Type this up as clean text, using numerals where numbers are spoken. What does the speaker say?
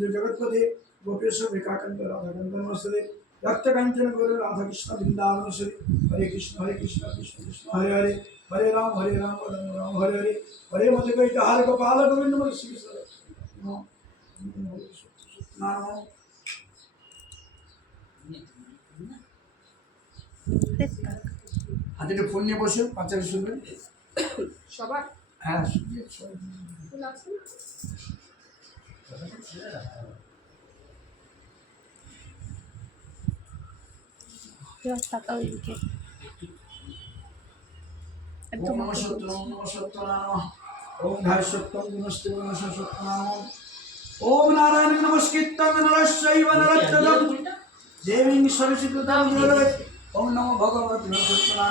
जगतपते गोपेश्वर विकाकंद राधाकंद नमस्ते रक्त कंचन गुरु राधा कृष्ण वृंदावन श्री हरे कृष्ण कृष्ण कृष्ण हरे हरे हरे राम राम राम हरे हरे हरे मत कई हरे गोपाल गोविंद मन श्री नाम হাতে ফোন নিয়ে বসে বাচ্চাকে শুনবেন সবার হ্যাঁ ফুল আছে ওম নমঃ সত্যনাম ওম ধার সত্যম গুণস্তে গুণস্য সত্যনাম ওম নারায়ণ নমস্কৃত্যং নরস্যৈব নরোত্তমং দেবীং সরস্বতীং ওম নমো ভগবতে সত্যনাম